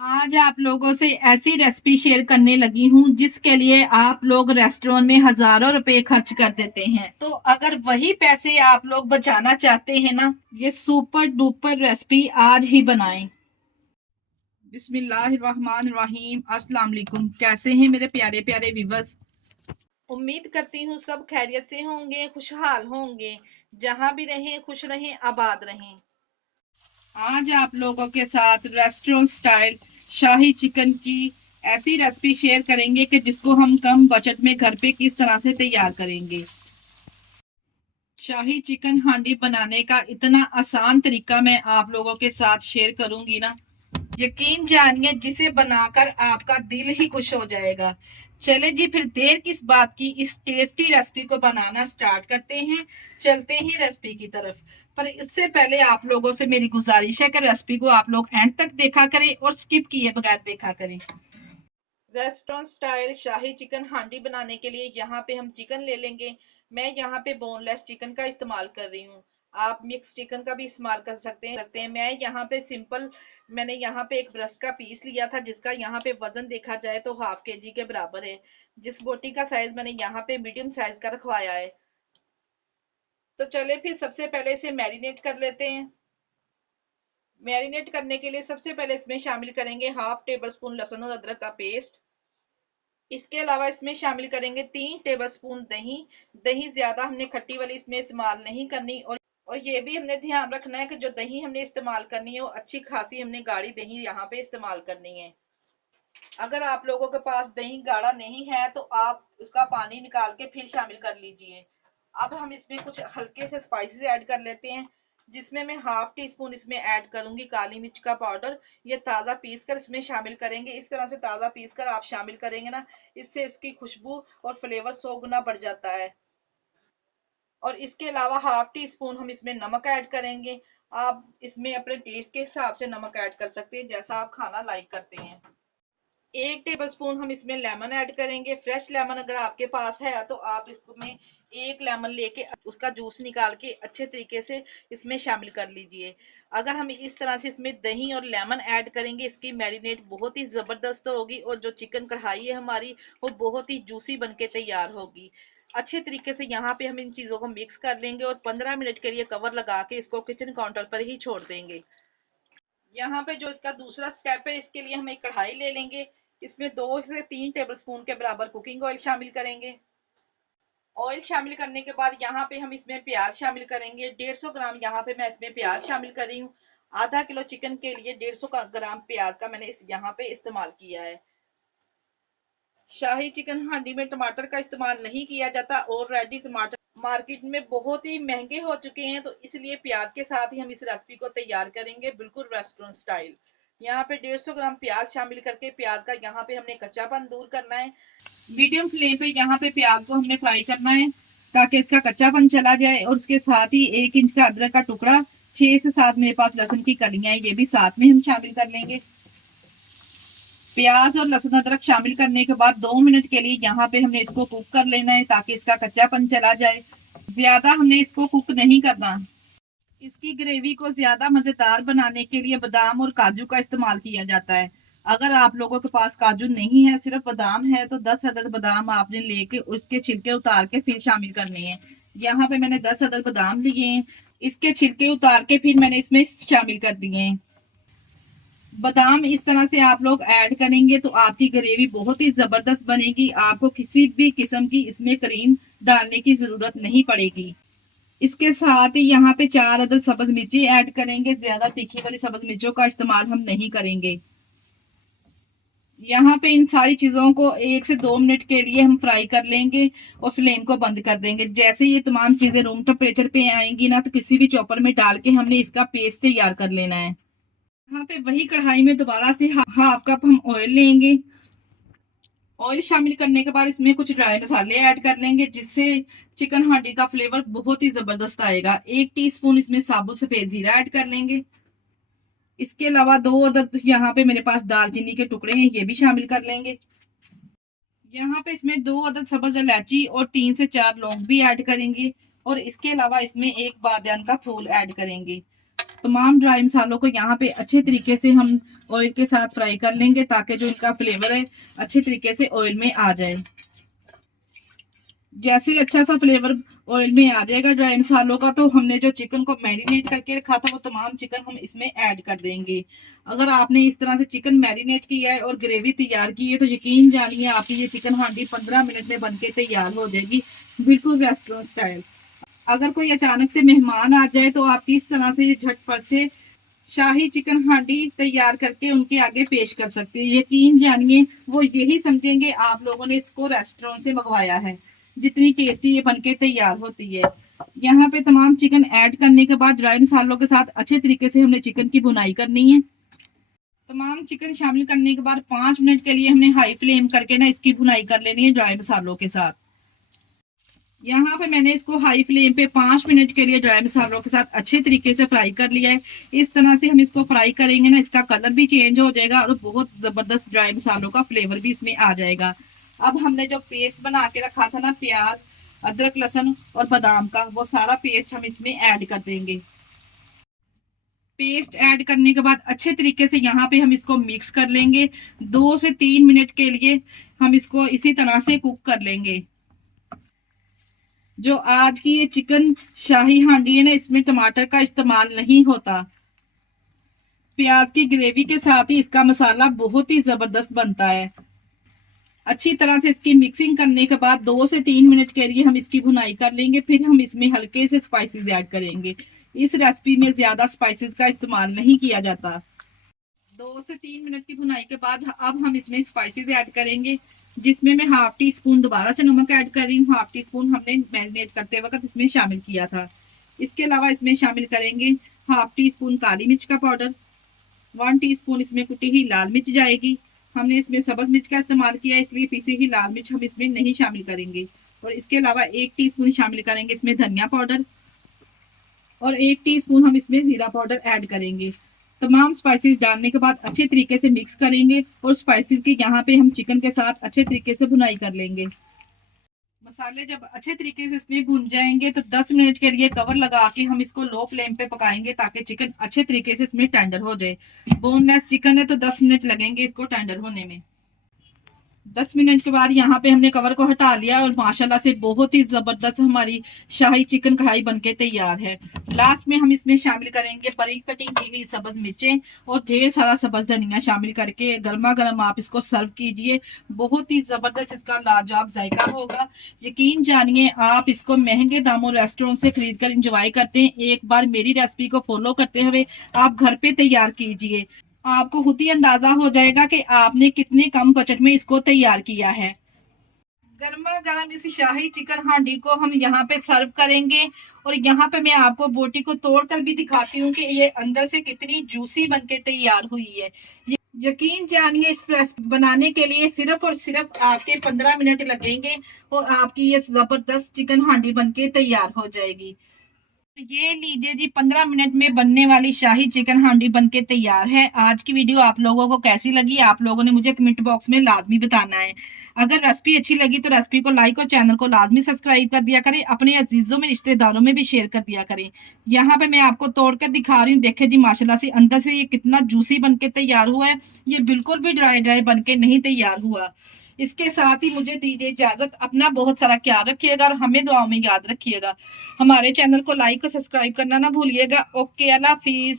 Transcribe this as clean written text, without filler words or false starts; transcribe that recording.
आज आप लोगों से ऐसी रेसिपी शेयर करने लगी हूँ जिसके लिए आप लोग रेस्टोरेंट में हजारों रुपए खर्च कर देते हैं। तो अगर वही पैसे आप लोग बचाना चाहते हैं ना, ये सुपर डुपर रेसिपी आज ही बनाएं। बिस्मिल्लाहिर्रहमानिर्रहीम। अस्सलाम वालेकुम। कैसे हैं मेरे प्यारे प्यारे व्यूअर्स। उम्मीद करती हूँ सब खैरियत से होंगे, खुशहाल होंगे। जहाँ भी रहें खुश रहें, आबाद रहें। आज आप लोगों के साथ रेस्टोरेंट स्टाइल शाही चिकन की ऐसी रेसिपी शेयर करेंगे कि जिसको हम कम बजट में घर पे किस तरह से तैयार करेंगे। शाही चिकन हांडी बनाने का इतना आसान तरीका मैं आप लोगों के साथ शेयर करूंगी ना, यकीन जानिए जिसे बनाकर आपका दिल ही खुश हो जाएगा। चले जी, फिर देर किस बात की, इस टेस्टी रेसिपी को बनाना स्टार्ट करते हैं। चलते हैं रेसिपी की तरफ। पर इससे पहले आप लोगों से मेरी गुजारिश है कि रेसिपी को आप लोग एंड तक देखा करें और स्किप किए बगैर देखा करें। रेस्टोरेंट स्टाइल शाही चिकन हांडी बनाने के लिए यहाँ पे हम चिकन ले लेंगे। मैं यहाँ पे बोनलेस चिकन का इस्तेमाल कर रही हूँ। आप मिक्स चिकन का भी इस्तेमाल कर सकते हैं। मैं यहाँ पे सिंपल, मैंने यहाँ पे एक ब्रेस्ट का पीस लिया था जिसका यहाँ पे वजन देखा जाए तो हाफ के जी के बराबर है। जिस बोटी का साइज मैंने यहाँ पे मीडियम साइज का रखवाया है। तो चले फिर सबसे पहले इसे मैरिनेट कर लेते हैं। मैरिनेट करने के लिए सबसे पहले इसमें शामिल करेंगे हाफ टेबल स्पून लहसुन और अदरक का पेस्ट। इसके अलावा इसमें शामिल करेंगे 3 टेबल स्पून दही। दही ज्यादा हमने खट्टी वाली इसमें इस्तेमाल नहीं करनी। और ये भी हमने ध्यान रखना है कि जो दही हमने इस्तेमाल करनी है वो अच्छी खासी हमने गाढ़ी दही यहाँ पे इस्तेमाल करनी है। अगर आप लोगों के पास दही गाढ़ा नहीं है तो आप उसका पानी निकाल के फिर शामिल कर लीजिए। अब हम इसमें कुछ हल्के से स्पाइसेस ऐड कर लेते हैं, जिसमें मैं हाफ टी स्पून इसमें ऐड करूंगी काली मिर्च का पाउडर। ये ताज़ा पीस कर इसमें शामिल करेंगे। इस तरह से ताज़ा पीस कर आप शामिल करेंगे ना, इससे इसकी खुशबू और फ्लेवर 100 गुना बढ़ जाता है। और इसके अलावा हाफ टी स्पून हम इसमें नमक ऐड करेंगे। आप इसमें अपने टेस्ट के हिसाब से नमक ऐड कर सकते हैं, जैसा आप खाना लाइक करते हैं। 1 टेबल स्पून हम इसमें लेमन ऐड करेंगे। फ्रेश लेमन अगर आपके पास है तो आप इसमें एक लेमन लेके उसका जूस निकाल के अच्छे तरीके से इसमें शामिल कर लीजिए। अगर हम इस तरह से इसमें दही और लेमन ऐड करेंगे, इसकी मैरिनेट बहुत ही ज़बरदस्त होगी और जो चिकन कढ़ाई है हमारी वो बहुत ही जूसी बन के तैयार होगी। अच्छे तरीके से यहाँ पे हम इन चीज़ों को मिक्स कर लेंगे और 15 मिनट के लिए कवर लगा के इसको किचन काउंटर पर ही छोड़ देंगे। यहाँ पे जो इसका दूसरा स्टेप है, इसके लिए हम एक कढ़ाई ले लेंगे। इसमें 2 से 3 टेबल स्पून के बराबर कुकिंग ऑयल शामिल करेंगे। ऑयल शामिल करने के बाद यहाँ पे हम इसमें प्याज शामिल करेंगे। 150 ग्राम यहाँ पे मैं इसमें प्याज शामिल कर रही हूँ। आधा किलो चिकन के लिए 150 ग्राम प्याज का मैंने यहाँ पे इस्तेमाल किया है। शाही चिकन हांडी में टमाटर का इस्तेमाल नहीं किया जाता। ऑलरेडी टमाटर मार्केट में बहुत ही महंगे हो चुके हैं, तो इसलिए प्याज के साथ ही हम इस रेसिपी को तैयार करेंगे बिल्कुल रेस्टोरेंट स्टाइल। यहाँ पे 150 ग्राम प्याज शामिल करके प्याज का यहाँ पे हमने कच्चापन दूर करना है। मीडियम फ्लेम पे यहाँ पे प्याज को हमने फ्राई करना है ताकि इसका कच्चापन चला जाए। और उसके साथ ही 1 इंच का अदरक का टुकड़ा, 6 से 7 मेरे पास लहसुन की कलियां हैं, ये भी साथ में हम शामिल कर लेंगे। प्याज और लहसुन अदरक शामिल करने के बाद 2 मिनट के लिए यहाँ पे हमने इसको कुक कर लेना है ताकि इसका कच्चापन चला जाए। ज्यादा हमने इसको कुक नहीं करना। इसकी ग्रेवी को ज्यादा मजेदार बनाने के लिए बादाम और काजू का इस्तेमाल किया जाता है। अगर आप लोगों के पास काजू नहीं है, सिर्फ बादाम है, तो 10 अदद बादाम आपने लेके उसके छिलके उतार के फिर शामिल करने हैं। यहाँ पे मैंने 10 अदद बादाम लिए हैं। इसके छिलके उतार के फिर मैंने इसमें शामिल कर दिए हैं। बादाम इस तरह से आप लोग ऐड करेंगे तो आपकी ग्रेवी बहुत ही जबरदस्त बनेगी। आपको किसी भी किस्म की इसमें क्रीम डालने की जरूरत नहीं पड़ेगी। इसके साथ ही यहाँ पे 4 अदद सब्ज मिर्ची ऐड करेंगे। ज्यादा तीखी वाली सब्ज मिर्चों का इस्तेमाल हम नहीं करेंगे। यहाँ पे इन सारी चीजों को 1 से 2 मिनट के लिए हम फ्राई कर लेंगे और फ्लेम को बंद कर देंगे। जैसे ये तमाम चीजें रूम टेम्परेचर पे आएंगी ना, तो किसी भी चॉपर में डाल के हमने इसका पेस्ट तैयार कर लेना है। यहाँ पे वही कढ़ाई में दोबारा से हाफ कप हम ऑयल लेंगे। ऑयल शामिल करने के बाद इसमें कुछ ड्राई मसाले ऐड कर लेंगे, जिससे चिकन हांडी का फ्लेवर बहुत ही जबरदस्त आएगा। 1 टीस्पून इसमें साबुत सफेद जीरा ऐड कर लेंगे। इसके अलावा 2 अदद यहाँ पे मेरे पास दालचीनी के टुकड़े हैं, ये भी शामिल कर लेंगे। यहाँ पे इसमें 2 अदद सब्ज इलायची और 3 से 4 लौंग भी ऐड करेंगे। और इसके अलावा इसमें एक बादियान का फूल ऐड करेंगे। तमाम ड्राई मसालों को यहाँ पे अच्छे तरीके से हम ऑयल के साथ फ्राई कर लेंगे ताकि जो इनका फ्लेवर है अच्छे तरीके से ऑयल में आ जाए। जैसे अच्छा सा फ्लेवर ऑयल में आ जाएगा ड्राई मसालों का, तो हमने जो चिकन को मैरिनेट करके रखा था वो तमाम चिकन हम इसमें ऐड कर देंगे। अगर आपने इस तरह से चिकन मैरिनेट किया है और ग्रेवी तैयार की है तो यकीन जानिए आपकी ये चिकन हांडी 15 मिनट में बनके तैयार हो जाएगी, बिल्कुल रेस्टोरेंट स्टाइल। अगर कोई अचानक से मेहमान आ जाए तो आप इस तरह से झटपट से शाही चिकन हांडी तैयार करके उनके आगे पेश कर सकते हैं। यकीन जानिए वो यही समझेंगे आप लोगों ने इसको रेस्टोरेंट से मंगवाया है, जितनी टेस्टी ये बनके तैयार होती है। यहाँ पे तमाम चिकन ऐड करने के बाद ड्राई मसालों के साथ अच्छे तरीके से हमने चिकन की भुनाई करनी है। तमाम चिकन शामिल करने के बाद 5 मिनट के लिए हमने हाई फ्लेम करके ना इसकी भुनाई कर लेनी है ड्राई मसालों के साथ। यहाँ पे मैंने इसको हाई फ्लेम पे 5 मिनट के लिए ड्राई मसालों के साथ अच्छे तरीके से फ्राई कर लिया है। इस तरह से हम इसको फ्राई करेंगे ना, इसका कलर भी चेंज हो जाएगा और बहुत ज़बरदस्त ड्राई मसालों का फ्लेवर भी इसमें आ जाएगा। अब हमने जो पेस्ट बना के रखा था ना प्याज, अदरक, लहसुन और बादाम का, वो सारा पेस्ट हम इसमें ऐड कर देंगे। पेस्ट ऐड करने के बाद अच्छे तरीके से यहाँ पे हम इसको मिक्स कर लेंगे। 2 से 3 मिनट के लिए हम इसको इसी तरह से कुक कर लेंगे। जो आज की ये चिकन शाही हांडी है ना, इसमें टमाटर का इस्तेमाल नहीं होता। प्याज की ग्रेवी के साथ ही इसका मसाला बहुत ही जबरदस्त बनता है। अच्छी तरह से इसकी मिक्सिंग करने के बाद 2 से 3 मिनट के लिए हम इसकी भुनाई कर लेंगे। फिर हम इसमें हल्के से स्पाइसेस ऐड करेंगे। इस रेसिपी में ज्यादा स्पाइसेस का इस्तेमाल नहीं किया जाता। 2 से 3 मिनट की भुनाई के बाद अब हम इसमें स्पाइसेस ऐड करेंगे, जिसमें मैं हाफ टी स्पून दोबारा से नमक ऐड कर रही हूँ। हाफ टी स्पून हमने मैरिनेट करते वक्त इसमें शामिल किया था। इसके अलावा इसमें शामिल करेंगे हाफ टी स्पून काली मिर्च का पाउडर, 1 टीस्पून इसमें कुटी हुई लाल मिर्च जाएगी। हमने इसमें सब्ज मिर्च का इस्तेमाल किया, इसलिए पीसी हुई लाल मिर्च हम इसमें नहीं शामिल करेंगे। और इसके अलावा 1 टीस्पून शामिल करेंगे इसमें धनिया पाउडर और 1 टीस्पून हम इसमें जीरा पाउडर ऐड करेंगे। तमाम स्पाइसेस डालने के बाद अच्छे तरीके से मिक्स करेंगे और स्पाइसेस की यहाँ पे हम चिकन के साथ अच्छे तरीके से भुनाई कर लेंगे। मसाले जब अच्छे तरीके से इसमें भुन जाएंगे तो 10 मिनट के लिए कवर लगा के हम इसको लो फ्लेम पे पकाएंगे ताकि चिकन अच्छे तरीके से इसमें टेंडर हो जाए। बोनलेस चिकन है तो 10 मिनट लगेंगे इसको टेंडर होने में। 10 मिनट के बाद यहाँ पे हमने कवर को हटा लिया और माशाल्लाह से बहुत ही जबरदस्त हमारी शाही चिकन कढ़ाई बनके तैयार है। लास्ट में हम इसमें शामिल करेंगे बारीक कटिंग की हुई सब्ज मिर्चें और ढेर सारा सब्ज धनिया शामिल करके गर्मा गर्म आप इसको सर्व कीजिए। बहुत ही जबरदस्त इसका लाजवाब जायका होगा। यकीन जानिए आप इसको महंगे दामों रेस्टोरेंट से खरीद कर इंजॉय करते हैं, एक बार मेरी रेसिपी को फॉलो करते हुए आप घर पे तैयार कीजिए। आपको खुद ही अंदाजा हो जाएगा कि आपने कितने कम बजट में इसको तैयार किया है। गर्मा गर्म इस शाही चिकन हांडी को हम यहाँ पे सर्व करेंगे और यहाँ पे मैं आपको बोटी को तोड़कर भी दिखाती हूँ कि ये अंदर से कितनी जूसी बनके तैयार हुई है। यकीन जानिए इस रेसिपी बनाने के लिए सिर्फ और सिर्फ आपके 15 मिनट लगेंगे और आपकी ये जबरदस्त चिकन हांडी बनके तैयार हो जाएगी। ये लीजिए जी, 15 मिनट में बनने वाली शाही चिकन हांडी बनके तैयार है। आज की वीडियो आप लोगों को कैसी लगी आप लोगों ने मुझे कमेंट बॉक्स में लाजमी बताना है। अगर रेसिपी अच्छी लगी तो रेसिपी को लाइक और चैनल को लाजमी सब्सक्राइब कर दिया करें। अपने अजीजों में रिश्तेदारों में भी शेयर कर दिया करें। यहाँ पे मैं आपको तोड़कर दिखा रही हूँ, देखे जी माशाल्लाह से अंदर से ये कितना जूसी बनके तैयार हुआ है। ये बिल्कुल भी ड्राई ड्राई बनके नहीं तैयार हुआ। इसके साथ ही मुझे दीजिए इजाजत। अपना बहुत सारा ख्याल रखिएगा और हमें दुआओं में याद रखिएगा। हमारे चैनल को लाइक और सब्सक्राइब करना ना भूलिएगा। ओके, अल्लाह हाफिज।